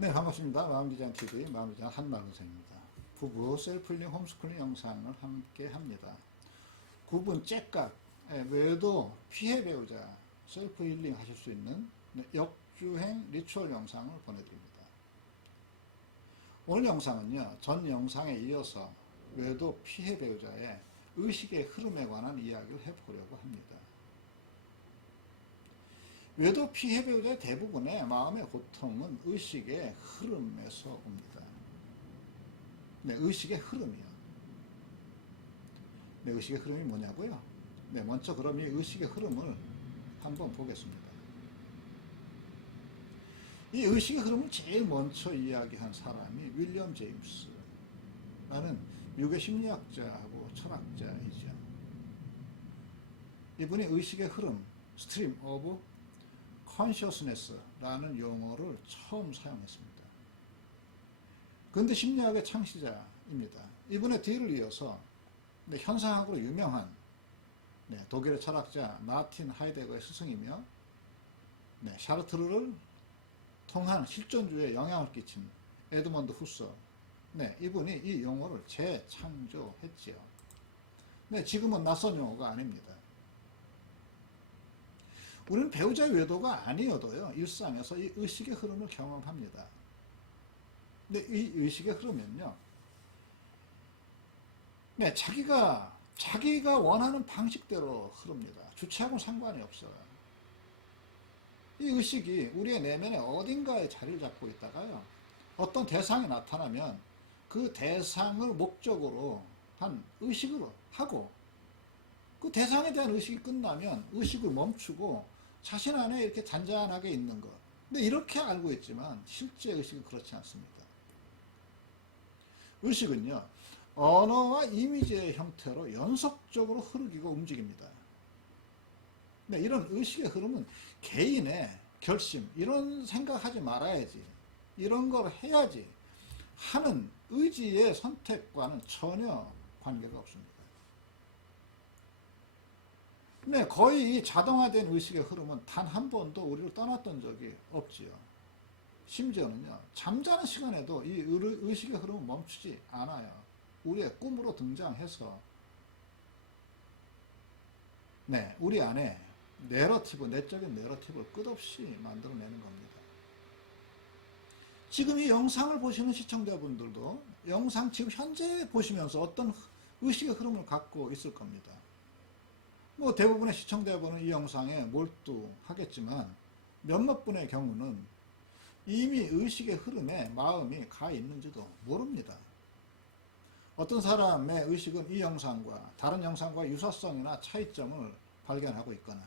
네, 반갑습니다. 마음기장TV 마음기장 한마을 선생입니다. 부부 셀프힐링 홈스쿨링 영상을 함께 합니다. 9분 째깍 외에도 피해 배우자 셀프힐링 하실 수 있는 역주행 리추얼 영상을 보내드립니다. 오늘 영상은요, 전 영상에 이어서 외도 피해 배우자의 의식의 흐름에 관한 이야기를 해보려고 합니다. 외도 피해 배우자의 대부분의 마음의 고통은 의식의 흐름에서 옵니다. 네, 의식의 흐름이요. 네, 의식의 흐름이 뭐냐고요? 네, 먼저 그럼 이 의식의 흐름을 한번 보겠습니다. 이 의식의 흐름을 제일 먼저 이야기한 사람이 윌리엄 제임스라는 미국의 심리학자하고 철학자이죠. 이분이 의식의 흐름, 스트림 오브 consciousness라는 용어를 처음 사용했습니다. 근대 심리학의 창시자입니다. 이분의 뒤를 이어서 현상학으로 유명한 독일의 철학자 마틴 하이데거의 스승이며 샤르트르를 통한 실존주의에 영향을 끼친 에드먼드 후서, 이분이 이 용어를 재창조했지요. 지금은 낯선 용어가 아닙니다. 우리는 배우자의 외도가 아니어도요, 일상에서 이 의식의 흐름을 경험합니다. 근데 이 의식의 흐름은요, 자기가 원하는 방식대로 흐릅니다. 주체하고는 상관이 없어요. 이 의식이 우리의 내면의 어딘가에 자리를 잡고 있다가요, 어떤 대상이 나타나면 그 대상을 목적으로 한 의식으로 하고, 그 대상에 대한 의식이 끝나면 의식을 멈추고 자신 안에 이렇게 잔잔하게 있는 것. 근데 이렇게 알고 있지만 실제 의식은 그렇지 않습니다. 의식은요, 언어와 이미지의 형태로 연속적으로 흐르고 움직입니다. 이런 의식의 흐름은 개인의 결심, 이런 생각하지 말아야지, 이런 걸 해야지 하는 의지의 선택과는 전혀 관계가 없습니다. 거의 자동화된 의식의 흐름은 단 한 번도 우리를 떠났던 적이 없지요. 심지어는요, 잠자는 시간에도 이 의식의 흐름은 멈추지 않아요. 우리의 꿈으로 등장해서 우리 안에 내적인 내러티브를 끝없이 만들어내는 겁니다. 지금 이 영상을 보시는 시청자분들도 영상 지금 현재 보시면서 어떤 의식의 흐름을 갖고 있을 겁니다. 대부분의 시청자분은 이 영상에 몰두하겠지만 몇몇 분의 경우는 이미 의식의 흐름에 마음이 가 있는지도 모릅니다. 어떤 사람의 의식은 이 영상과 다른 영상과 유사성이나 차이점을 발견하고 있거나,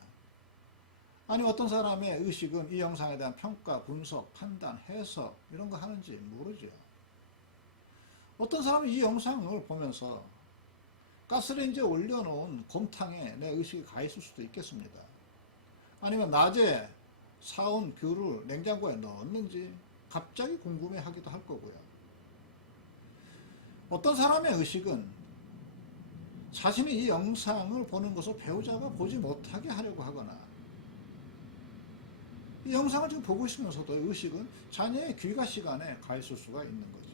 아니 어떤 사람의 의식은 이 영상에 대한 평가, 분석, 판단, 해석 이런 거 하는지 모르죠. 어떤 사람은 이 영상을 보면서 가스레인지에 올려놓은 곰탕에 내 의식이 가 있을 수도 있겠습니다. 아니면 낮에 사온 뷰를 냉장고에 넣었는지 갑자기 궁금해하기도 할 거고요. 어떤 사람의 의식은 자신이 이 영상을 보는 것을 배우자가 보지 못하게 하려고 하거나, 이 영상을 지금 보고 있으면서도 의식은 자녀의 귀가 시간에 가 있을 수가 있는 거죠.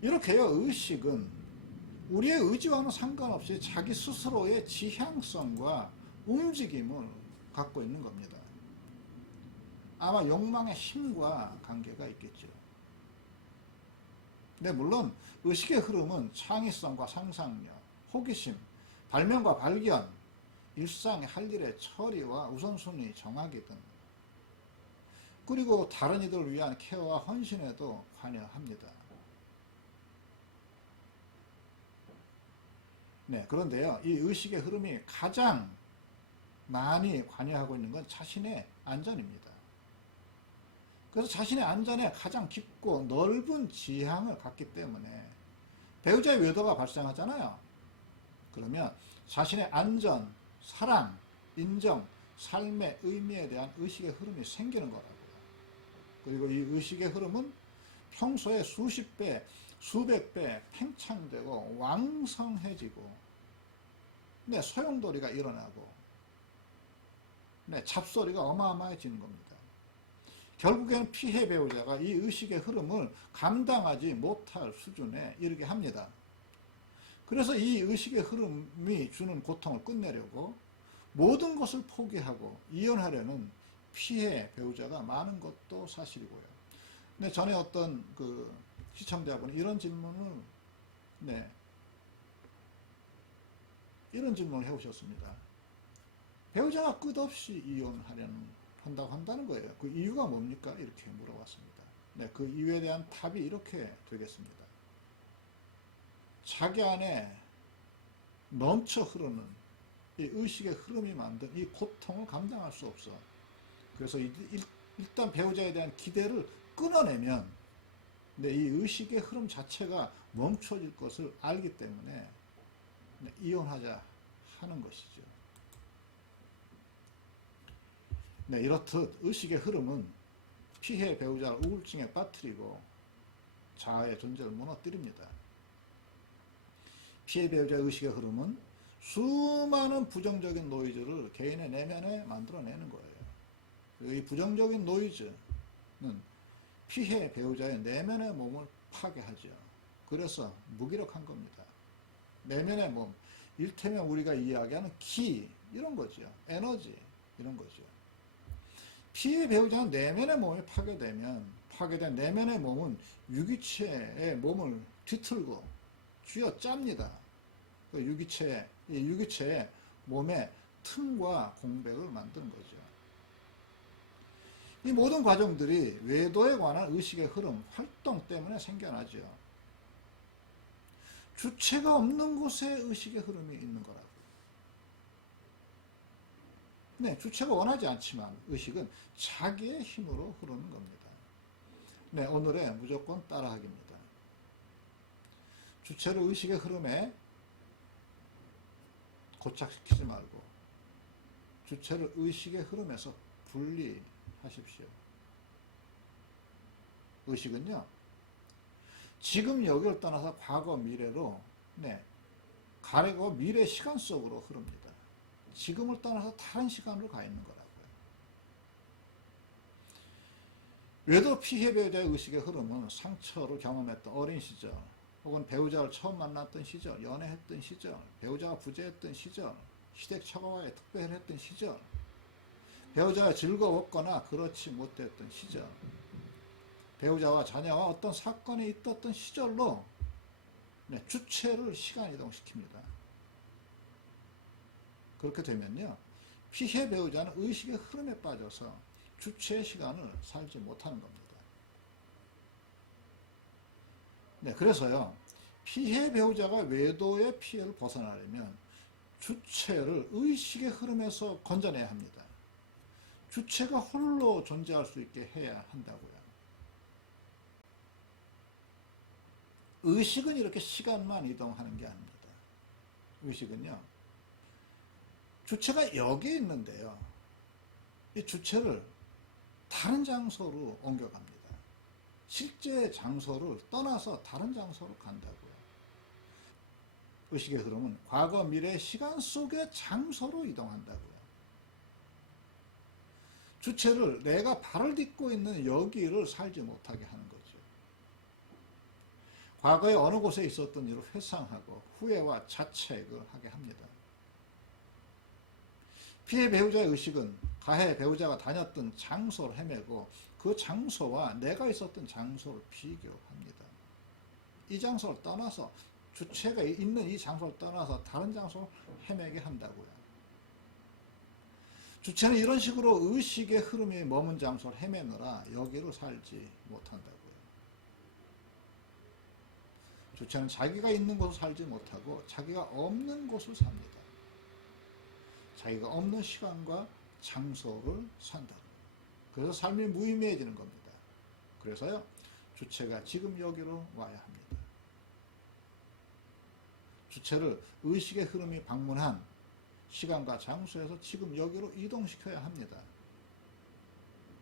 이렇게요, 의식은 우리의 의지와는 상관없이 자기 스스로의 지향성과 움직임을 갖고 있는 겁니다. 아마 욕망의 힘과 관계가 있겠죠. 물론 의식의 흐름은 창의성과 상상력, 호기심, 발명과 발견, 일상의 할 일의 처리와 우선순위 정하기 등, 그리고 다른 이들을 위한 케어와 헌신에도 관여합니다. 그런데요, 이 의식의 흐름이 가장 많이 관여하고 있는 건 자신의 안전입니다. 그래서 자신의 안전에 가장 깊고 넓은 지향을 갖기 때문에 배우자의 외도가 발생하잖아요. 그러면 자신의 안전, 사랑, 인정, 삶의 의미에 대한 의식의 흐름이 생기는 거라고요. 그리고 이 의식의 흐름은 평소에 수십 배, 수백 배 팽창되고 왕성해지고, 소용돌이가 일어나고, 잡소리가 어마어마해지는 겁니다. 결국에는 피해 배우자가 이 의식의 흐름을 감당하지 못할 수준에 이르게 합니다. 그래서 이 의식의 흐름이 주는 고통을 끝내려고 모든 것을 포기하고 이혼하려는 피해 배우자가 많은 것도 사실이고요. 근데 전에 어떤 그 시청자분이 이런 질문을 해오셨습니다. 배우자가 끝없이 한다고 한다는 거예요. 그 이유가 뭡니까? 이렇게 물어봤습니다. 그 이유에 대한 답이 이렇게 되겠습니다. 자기 안에 넘쳐 흐르는 이 의식의 흐름이 만든 이 고통을 감당할 수 없어. 그래서 일단 배우자에 대한 기대를 끊어내면 이 의식의 흐름 자체가 멈춰질 것을 알기 때문에 이혼하자 하는 것이죠. 이렇듯 의식의 흐름은 피해 배우자를 우울증에 빠뜨리고 자아의 존재를 무너뜨립니다. 피해 배우자의 의식의 흐름은 수많은 부정적인 노이즈를 개인의 내면에 만들어내는 거예요. 이 부정적인 노이즈는 피해 배우자의 내면의 몸을 파괴하죠. 그래서 무기력한 겁니다. 내면의 몸, 일테면 우리가 이야기하는 기, 이런 거죠. 에너지, 이런 거죠. 피해 배우자는 내면의 몸이 파괴된 내면의 몸은 유기체의 몸을 뒤틀고 쥐어짭니다. 그 유기체의 몸에 틈과 공백을 만드는 거죠. 이 모든 과정들이 외도에 관한 의식의 흐름, 활동 때문에 생겨나죠. 주체가 없는 곳에 의식의 흐름이 있는 거라고. 주체가 원하지 않지만 의식은 자기의 힘으로 흐르는 겁니다. 오늘의 무조건 따라하기입니다. 주체를 의식의 흐름에 고착시키지 말고 주체를 의식의 흐름에서 분리하십시오. 의식은요, 지금 여기를 떠나서 과거 미래로 가래고 미래 시간 속으로 흐릅니다. 지금을 떠나서 다른 시간으로 가 있는 거라고요. 외도 피해 배우자의 의식의 흐름은 상처를 경험했던 어린 시절, 혹은 배우자를 처음 만났던 시절, 연애했던 시절, 배우자가 부재했던 시절, 시댁처가와의 특별을 했던 시절, 배우자가 즐거웠거나 그렇지 못했던 시절, 배우자와 자녀와 어떤 사건이 있었던 시절로 주체를 시간 이동시킵니다. 그렇게 되면요, 피해 배우자는 의식의 흐름에 빠져서 주체의 시간을 살지 못하는 겁니다. 그래서요, 피해 배우자가 외도의 피해를 벗어나려면 주체를 의식의 흐름에서 건져내야 합니다. 주체가 홀로 존재할 수 있게 해야 한다고요. 의식은 이렇게 시간만 이동하는 게 아닙니다. 의식은요, 주체가 여기에 있는데요, 이 주체를 다른 장소로 옮겨갑니다. 실제 장소를 떠나서 다른 장소로 간다고요. 의식의 흐름은 과거, 미래, 시간 속의 장소로 이동한다고요. 주체를 내가 발을 딛고 있는 여기를 살지 못하게 하는 거죠. 과거에 어느 곳에 있었던 일을 회상하고 후회와 자책을 하게 합니다. 피해 배우자의 의식은 가해 배우자가 다녔던 장소를 헤매고 그 장소와 내가 있었던 장소를 비교합니다. 이 장소를 떠나서, 주체가 있는 이 장소를 떠나서 다른 장소를 헤매게 한다고요. 주체는 이런 식으로 의식의 흐름이 머문 장소를 헤매느라 여기로 살지 못한다고요. 주체는 자기가 있는 곳을 살지 못하고 자기가 없는 곳을 삽니다. 자기가 없는 시간과 장소를 산다. 그래서 삶이 무의미해지는 겁니다. 그래서요, 주체가 지금 여기로 와야 합니다. 주체를 의식의 흐름이 방문한 시간과 장소에서 지금 여기로 이동시켜야 합니다.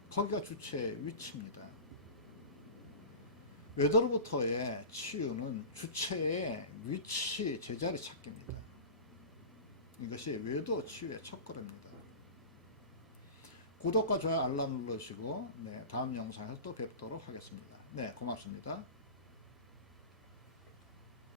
거기가 주체의 위치입니다. 외도로부터의 치유는 주체의 위치, 제자리 찾기입니다. 이것이 외도 치유의 첫걸음입니다. 구독과 좋아요 알람 눌러주시고 네, 다음 영상에서 또 뵙도록 하겠습니다. 네, 고맙습니다.